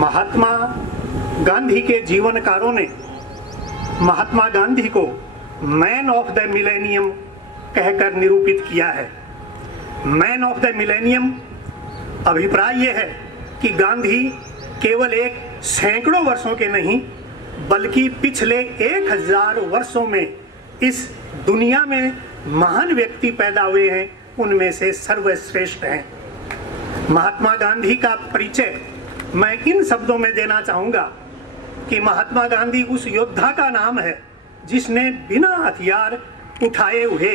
महात्मा गांधी के जीवनकारों ने महात्मा गांधी को मैन ऑफ द मिलेनियम कहकर निरूपित किया है। मैन ऑफ द मिलेनियम अभिप्राय यह है कि गांधी केवल एक सैकड़ों वर्षों के नहीं बल्कि पिछले 1000 वर्षों में इस दुनिया में महान व्यक्ति पैदा हुए हैं, उनमें से सर्वश्रेष्ठ हैं। महात्मा गांधी का परिचय मैं इन शब्दों में देना चाहूंगा कि महात्मा गांधी उस योद्धा का नाम है जिसने बिना हथियार उठाए हुए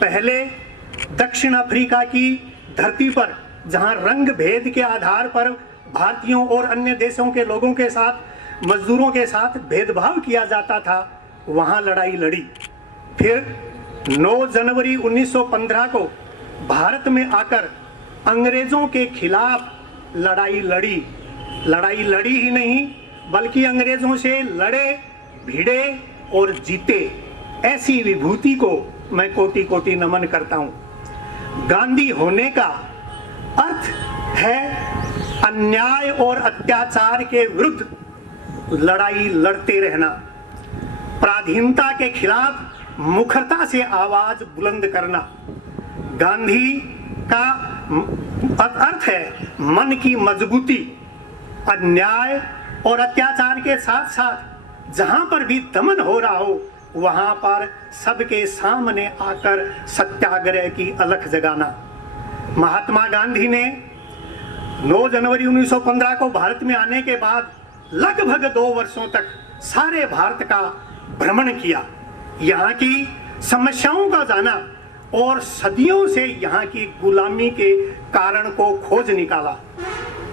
पहले दक्षिण अफ्रीका की धरती पर, जहां रंग भेद के आधार पर भारतीयों और अन्य देशों के लोगों के साथ, मजदूरों के साथ भेदभाव किया जाता था, वहां लड़ाई लड़ी। फिर 9 जनवरी 1915 को भारत में आकर अंग्रेजों के खिलाफ लड़ाई लड़ी ही नहीं बल्कि अंग्रेजों से लड़े, भिड़े और जीते। ऐसी विभूति को मैं कोटि कोटि नमन करता हूं। गांधी होने का अर्थ है अन्याय और अत्याचार के विरुद्ध लड़ाई लड़ते रहना, पराधीनता के खिलाफ मुखरता से आवाज बुलंद करना। गांधी का अर्थ है मन की मजबूती। अन्याय और अत्याचार के साथ साथ जहां पर भी दमन हो रहा हो वहां पर सबके सामने आकर सत्याग्रह की अलख जगाना। महात्मा गांधी ने 9 जनवरी 1915 को भारत में आने के बाद लगभग 2 वर्षों तक सारे भारत का भ्रमण किया, यहाँ की समस्याओं का जाना और सदियों से यहाँ की गुलामी के कारण को खोज निकाला।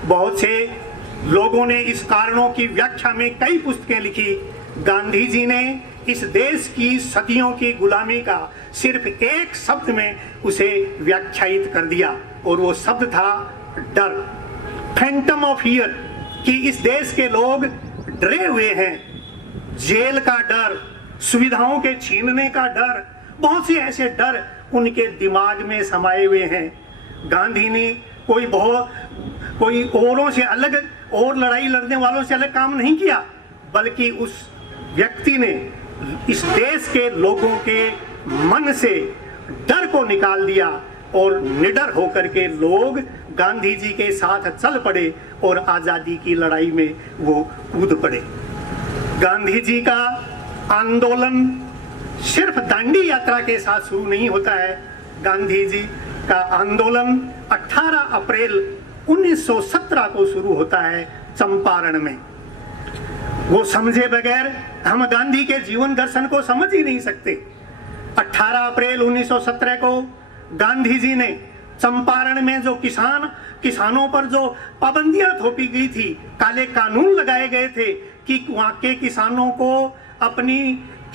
बहुत से लोगों ने इस कारणों की व्याख्या में कई पुस्तकें लिखी। गांधी जी ने इस देश की सदियों की गुलामी का सिर्फ एक शब्द में उसे व्याख्यायित कर दिया और वो शब्द था डर, फैंटम ऑफ फियर, कि इस देश के लोग डरे हुए हैं। जेल का डर, सुविधाओं के छीनने का डर, बहुत से ऐसे डर उनके दिमाग में समाये हुए हैं। गांधी ने कोई औरों से अलग और लड़ाई लड़ने वालों से अलग काम नहीं किया, बल्कि उस व्यक्ति ने इस देश के लोगों के मन से डर को निकाल दिया और निडर होकर के लोग गांधी जी के साथ चल पड़े और आजादी की लड़ाई में वो कूद पड़े। गांधी जी का आंदोलन सिर्फ दांडी यात्रा के साथ शुरू नहीं होता है। गांधी जी का आंदोलन 18 अप्रैल 1917 को शुरू होता है चंपारण में। वो समझे बगैर हम गांधी के जीवन दर्शन को समझ ही नहीं सकते। 18 अप्रैल 1917 को गांधी जी ने चंपारण में जो किसानों पर जो पाबंदियां थोपी गई थी, काले कानून लगाए गए थे कि वहां के किसानों को अपनी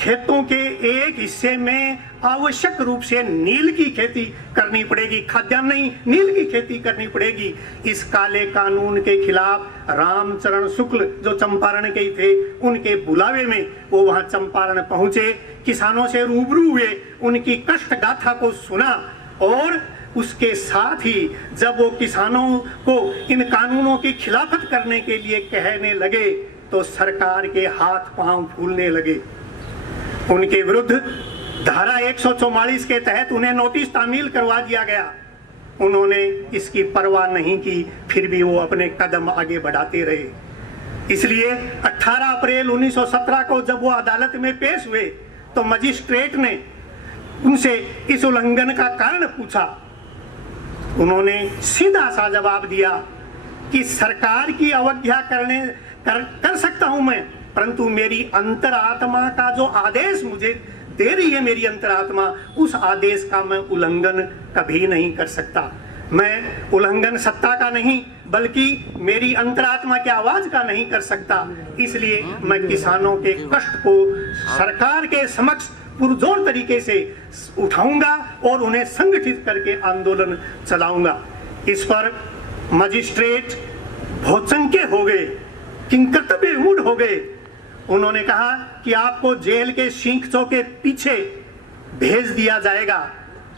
खेतों के एक हिस्से में आवश्यक रूप से नील की खेती करनी पड़ेगी, खाद्यान्न नहीं नील की खेती करनी पड़ेगी। इस काले कानून के खिलाफ रामचरण शुक्ल जो चंपारण के ही थे, उनके बुलावे में वो वहां चंपारण पहुंचे, किसानों से रूबरू हुए, उनकी कष्ट गाथा को सुना और उसके साथ ही जब वो किसानों को इन कानूनों की खिलाफत करने के लिए कहने लगे तो सरकार के हाथ पांव फूलने लगे। उनके विरुद्ध धारा 144 के तहत उन्हें नोटिस तामील करवा दिया गया। उन्होंने इसकी परवाह नहीं की, फिर भी वो अपने कदम आगे बढ़ाते रहे। इसलिए 18 अप्रैल 1917 को जब वो अदालत में पेश हुए तो मजिस्ट्रेट ने उनसे इस उल्लंघन का कारण पूछा। उन्होंने सीधा सा जवाब दिया कि सरकार की अवज्ञा कर सकता हूं मैं, परंतु मेरी अंतरात्मा का जो आदेश मुझे दे रही है, मेरी अंतरात्मा, उस आदेश का मैं उल्लंघन कभी नहीं कर सकता। मैं उल्लंघन सत्ता का नहीं बल्कि मेरी अंतरात्मा की आवाज का नहीं कर सकता। इसलिए मैं किसानों के कष्ट को सरकार के समक्ष पुरजोर तरीके से उठाऊंगा और उन्हें संगठित करके आंदोलन चलाऊंगा। इस पर मजिस्ट्रेट बहुत चंके हो गए, किंकर्तव्य विमूढ़ हो गए। उन्होंने कहा कि आपको जेल के शींखचों के पीछे भेज दिया जाएगा।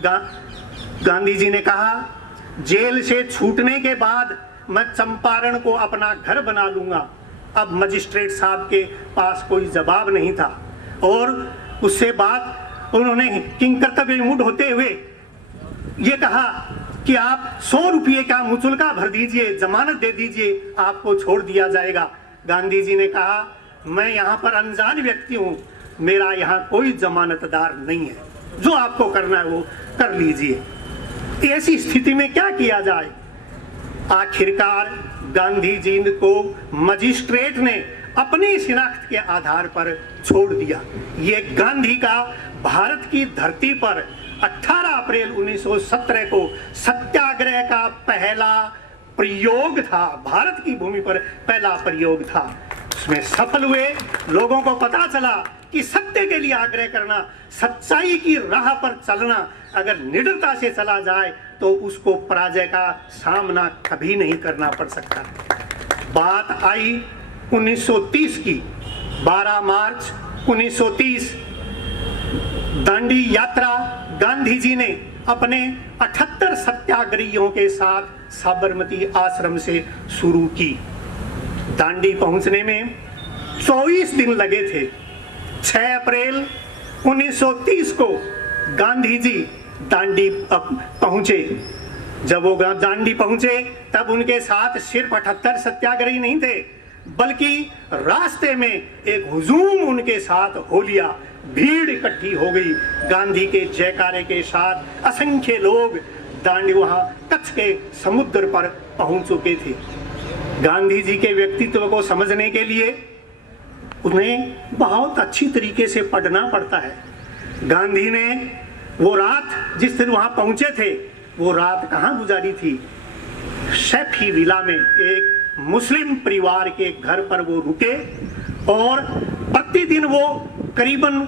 गांधी जी ने कहा जेल से छूटने के बाद मैं चंपारण को अपना घर बना लूंगा। अब मजिस्ट्रेट साहब के पास कोई जवाब नहीं था और उससे बाद उन्होंने किंग कर्तव्य विमूढ़ होते हुए ये कहा कि आप 100 रुपये का मुचुलका भर दीजिए, जमानत दे दीजिए, आपको छोड़ दिया जाएगा। गांधी जी ने कहा, मैं यहाँ पर अनजान व्यक्ति हूँ, मेरा यहाँ कोई जमानतदार नहीं है, जो आपको करना है वो कर लीजिए। ऐसी स्थिति में क्या किया जाए? आखिरकार गांधी जी को मजिस्ट्रेट ने अपनी शिनाख्त के आधार पर छोड़ दिया। ये गांधी का भारत की धरती पर 18 अप्रैल 1917 को सत्याग्रह का पहला प्रयोग था, भारत की भूमि पर पहला प्रयोग था। उसमें सफल हुए, लोगों को पता चला कि सत्य के लिए आग्रह करना, सच्चाई की राह पर चलना अगर निडरता से चला जाए तो उसको पराजय का सामना कभी नहीं करना पड़ सकता। बात आई 1930 की, 12 मार्च 1930 दांडी यात्रा गांधी जी ने अपने 78 सत्याग्रहियों के साथ साबरमती आश्रम से शुरू की। दांडी पहुंचने में 24 दिन लगे थे। 6 अप्रैल 1930 को गांधी जी दांडी पहुंचे। जब वो दांडी पहुंचे तब उनके साथ सिर्फ 78 सत्याग्रही नहीं थे, बल्कि रास्ते में एक हुजूम उनके साथ हो लिया। भीड़ इकट्ठी हो गई। गांधी के जयकारे के साथ असंख्य लोग दांडी वहां कच्छ के समुद्र पर पहुंच चुके थे। गांधी जी के व्यक्तित्व को समझने के लिए उन्हें बहुत अच्छी तरीके से पढ़ना पड़ता है। गांधी ने वो रात जिस दिन वहां पहुंचे थे, वो रात कहां गुजारी थी? शैफी विला में एक मुस्लिम परिवार के घर पर वो रुके और प्रतिदिन वो करीबन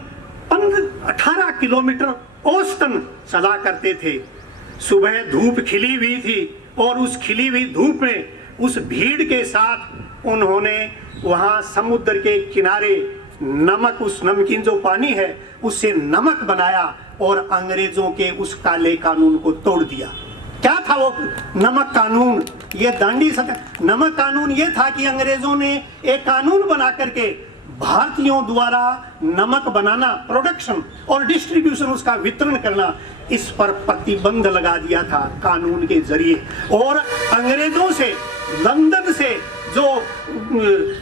18 किलोमीटर औसतन चला करते थे। सुबह धूप खिली हुई थी और उस खिली हुई धूप में उस भीड़ के साथ उन्होंने वहां समुद्र के किनारे नमक, उस नमकीन जो पानी है उससे नमक बनाया और अंग्रेजों के उस काले कानून को तोड़ दिया। क्या था वो नमक कानून? ये दांडी नमक कानून ये था कि अंग्रेजों ने एक कानून बना करके भारतीयों द्वारा नमक बनाना, प्रोडक्शन और डिस्ट्रीब्यूशन, उसका वितरण करना, इस पर प्रतिबंध लगा दिया था कानून के जरिए। और अंग्रेजों से लंदन से जो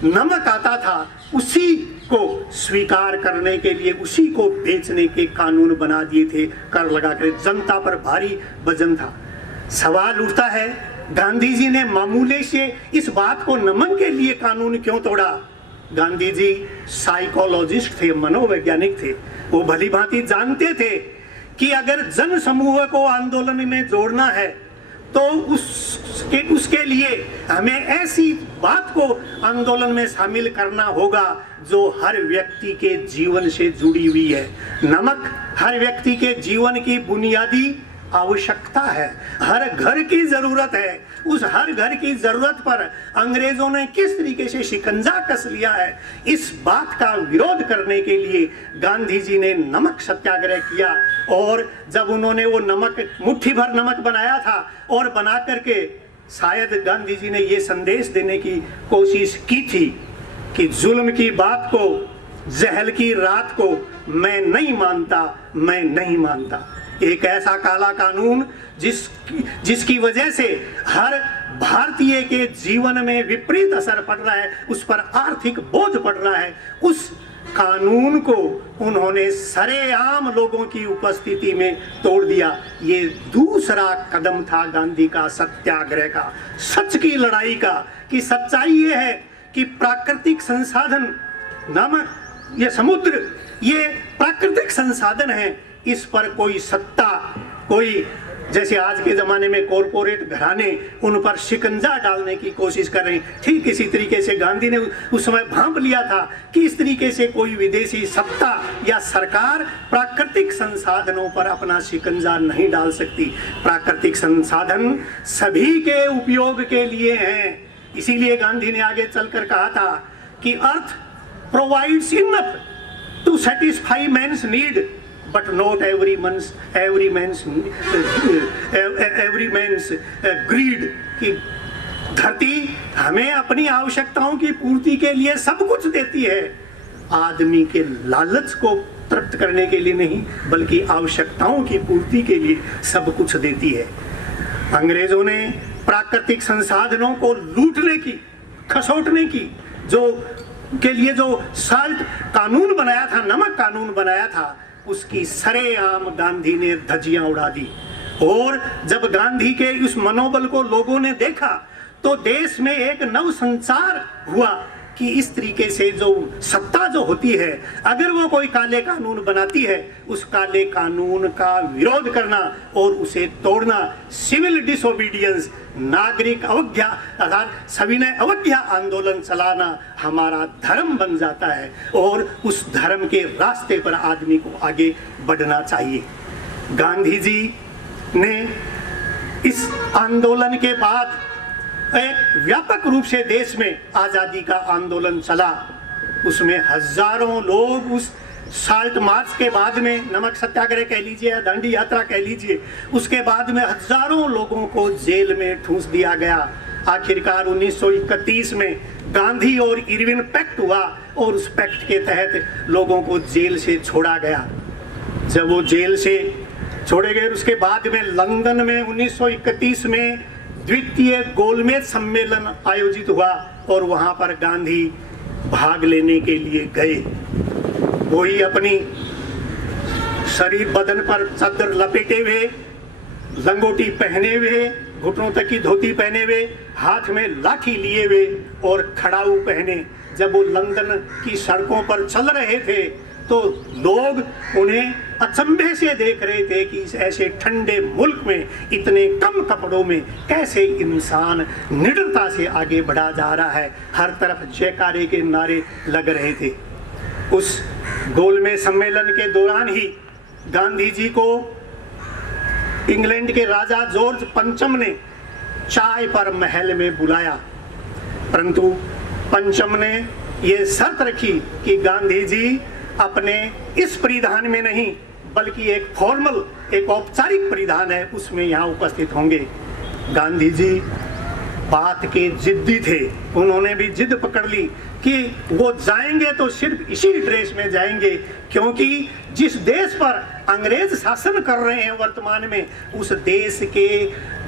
नमक आता था उसी को स्वीकार करने के लिए, उसी को बेचने के कानून बना दिए थे। कर लगाकर जनता पर भारी वजन था। सवाल उठता है, गांधी जी ने मामूली से इस बात को नमक के लिए कानून क्यों तोड़ा? गांधी जी साइकोलॉजिस्ट थे, मनोवैज्ञानिक थे। वो भली भांति जानते थे कि अगर जन समूह को आंदोलन में जोड़ना है तो उसके लिए हमें ऐसी बात को आंदोलन में शामिल करना होगा जो हर व्यक्ति के जीवन से जुड़ी हुई है। नमक हर व्यक्ति के जीवन की बुनियादी आवश्यकता है, हर घर की जरूरत है। उस हर घर की जरूरत पर अंग्रेजों ने किस तरीके से शिकंजा कस लिया है, इस बात का विरोध करने के लिए गांधी जी ने नमक सत्याग्रह किया। और जब उन्होंने वो नमक, मुट्ठी भर नमक बनाया था और बना करके शायद गांधी जी ने ये संदेश देने की कोशिश की थी कि जुल्म की बात को, जहल की रात को मैं नहीं मानता, मैं नहीं मानता। एक ऐसा काला कानून जिसकी वजह से हर भारतीय के जीवन में विपरीत असर पड़ रहा है, उस पर आर्थिक बोझ पड़ रहा है, उस कानून को उन्होंने सरेआम लोगों की उपस्थिति में तोड़ दिया। ये दूसरा कदम था गांधी का सत्याग्रह का, सच की लड़ाई का। कि सच्चाई ये है कि प्राकृतिक संसाधन, नमक, ये समुद्र, ये प्राकृतिक संसाधन है। इस पर कोई सत्ता, कोई जैसे आज के जमाने में कॉरपोरेट घराने उन पर शिकंजा डालने की कोशिश कर रहे हैं, ठीक इसी तरीके से गांधी ने उस समय भांप लिया था कि इस तरीके से कोई विदेशी सत्ता या सरकार प्राकृतिक संसाधनों पर अपना शिकंजा नहीं डाल सकती। प्राकृतिक संसाधन सभी के उपयोग के लिए हैं। इसीलिए गांधी ने आगे चलकर कहा था कि earth provides enough to satisfy man's need but not every man's greed। कि धरती हमें अपनी आवश्यकताओं की पूर्ति के लिए सब कुछ देती है, आदमी के लालच को तृप्त करने के लिए नहीं, बल्कि आवश्यकताओं की पूर्ति के लिए सब कुछ देती है। अंग्रेजों ने प्राकृतिक संसाधनों को लूटने की, खसोटने की के लिए जो साल्ट कानून बनाया था, नमक कानून बनाया था, उसकी सरेआम गांधी ने धज्जियां उड़ा दी। और जब गांधी के उस मनोबल को लोगों ने देखा तो देश में एक नव संचार हुआ कि इस तरीके से जो सत्ता जो होती है, अगर वो कोई काले कानून बनाती है, उस काले कानून का विरोध करना और उसे तोड़ना, सिविल डिसोबीडियंस, नागरिक अवज्ञा अर्थात सविनय अवज्ञा आंदोलन चलाना हमारा धर्म बन जाता है और उस धर्म के रास्ते पर आदमी को आगे बढ़ना चाहिए। गांधी जी ने इस आंदोलन के बाद एक व्यापक रूप से देश में आजादी का आंदोलन चला, उसमें हजारों लोग उस साल्ट मार्च के बाद में, नमक सत्याग्रह कह लीजिए या दांडी यात्रा कह लीजिए, उसके बाद में हजारों लोगों को जेल में ठूंस दिया गया। आखिरकार 1931 में गांधी और इरविन पैक्ट हुआ और उस पैक्ट के तहत लोगों को जेल से छोड़ा गया। जब वो जेल से छोड़े गए उसके बाद में लंदन में 1931 में द्वितीय गोलमेज सम्मेलन आयोजित हुआ और वहां पर गांधी भाग लेने के लिए गए। वही अपनी शरीर बदन पर चादर लपेटे हुए, लंगोटी पहने हुए, घुटनों तक की धोती पहने हुए, हाथ में लाठी लिए हुए और खड़ाऊ पहने जब वो लंदन की सड़कों पर चल रहे थे तो लोग उन्हें अचंभे से देख रहे थे कि इस ऐसे ठंडे मुल्क में इतने कम कपड़ों में कैसे इंसान निडरता से आगे बढ़ा जा रहा है। हर तरफ जयकारे के नारे लग रहे थे। उस गोलमेज सम्मेलन के दौरान ही गांधी जी को इंग्लैंड के राजा जॉर्ज पंचम ने चाय पर महल में बुलाया, परंतु पंचम ने यह शर्त रखी कि गांधी जी अपने इस परिधान में नहीं बल्कि एक फॉर्मल, एक औपचारिक परिधान है उसमें यहाँ उपस्थित होंगे। गांधी जी बात के जिद्दी थे, उन्होंने भी जिद पकड़ ली कि वो जाएंगे तो सिर्फ इसी ड्रेस में जाएंगे, क्योंकि जिस देश पर अंग्रेज शासन कर रहे हैं वर्तमान में, उस देश के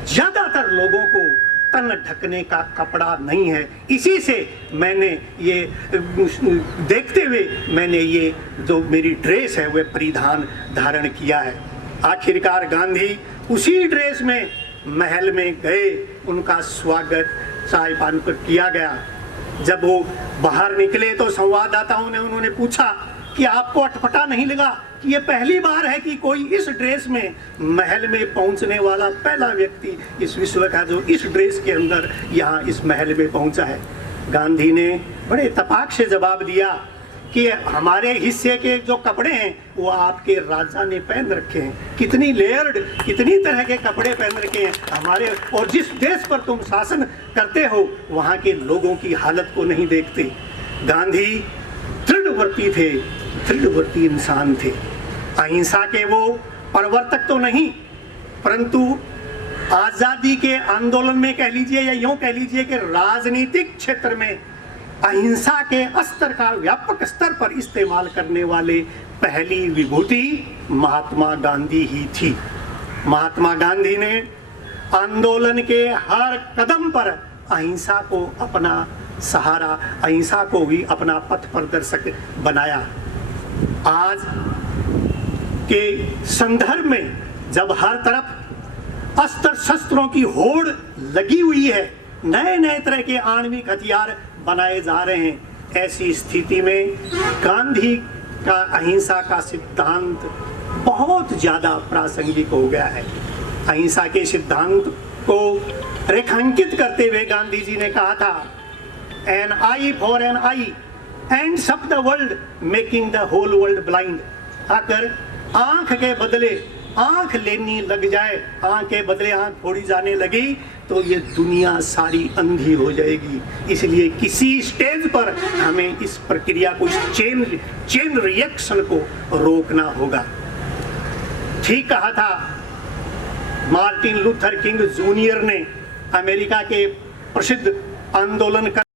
ज्यादातर लोगों को तन ढकने का कपड़ा नहीं है। इसी से मैंने ये देखते हुए मैंने ये जो मेरी ड्रेस है वह परिधान धारण किया है। आखिरकार गांधी उसी ड्रेस में महल में गए, उनका स्वागत चाय पान पर किया गया। जब वो बाहर निकले तो संवाददाताओं ने उन्होंने पूछा कि आपको अटपटा नहीं लगा कि ये पहली बार है कि कोई इस ड्रेस में महल में पहुंचने वाला पहला व्यक्ति इस विश्व का जो इस ड्रेस के अंदर यहाँ इस महल में पहुंचा है। गांधी ने बड़े तपाक से जवाब दिया कि हमारे हिस्से के जो कपड़े हैं वो आपके राजा ने पहन रखे हैं। कितनी लेयर्ड, कितनी तरह के कपड़े पहन रखे हैं हमारे, और जिस देश पर तुम शासन करते हो वहाँ के लोगों की हालत को नहीं देखते। गांधी दृढ़वर्ती थे, दृढ़वर्ती इंसान थे। अहिंसा के वो प्रवर्तक तो नहीं, परंतु आजादी के आंदोलन में कह लीजिए या यूं कह लीजिए कि राजनीतिक क्षेत्र में अहिंसा के स्तर का व्यापक स्तर पर इस्तेमाल करने वाले पहली विभूति महात्मा गांधी ही थी। महात्मा गांधी ने आंदोलन के हर कदम पर अहिंसा को अपना सहारा, अहिंसा को ही अपना पथ प्रदर्शक बनाया। आज के संदर्भ में जब हर तरफ अस्त्र शस्त्रों की होड़ लगी हुई है, नए नए तरह के आणविक हथियार बनाए जा रहे हैं, ऐसी स्थिति में गांधी का अहिंसा का सिद्धांत बहुत ज्यादा प्रासंगिक हो गया है। अहिंसा के सिद्धांत को रेखांकित करते हुए गांधी जी ने कहा था, an eye for an eye ends up the world making the whole world blind. अगर आंख के बदले आंख लेनी लग जाए, आंख के बदले आंख फोड़ी जाने लगी तो ये दुनिया सारी अंधी हो जाएगी। इसलिए किसी स्टेज पर हमें इस प्रक्रिया को, इस चेन रिएक्शन को रोकना होगा। ठीक कहा था मार्टिन लूथर किंग जूनियर ने, अमेरिका के प्रसिद्ध आंदोलन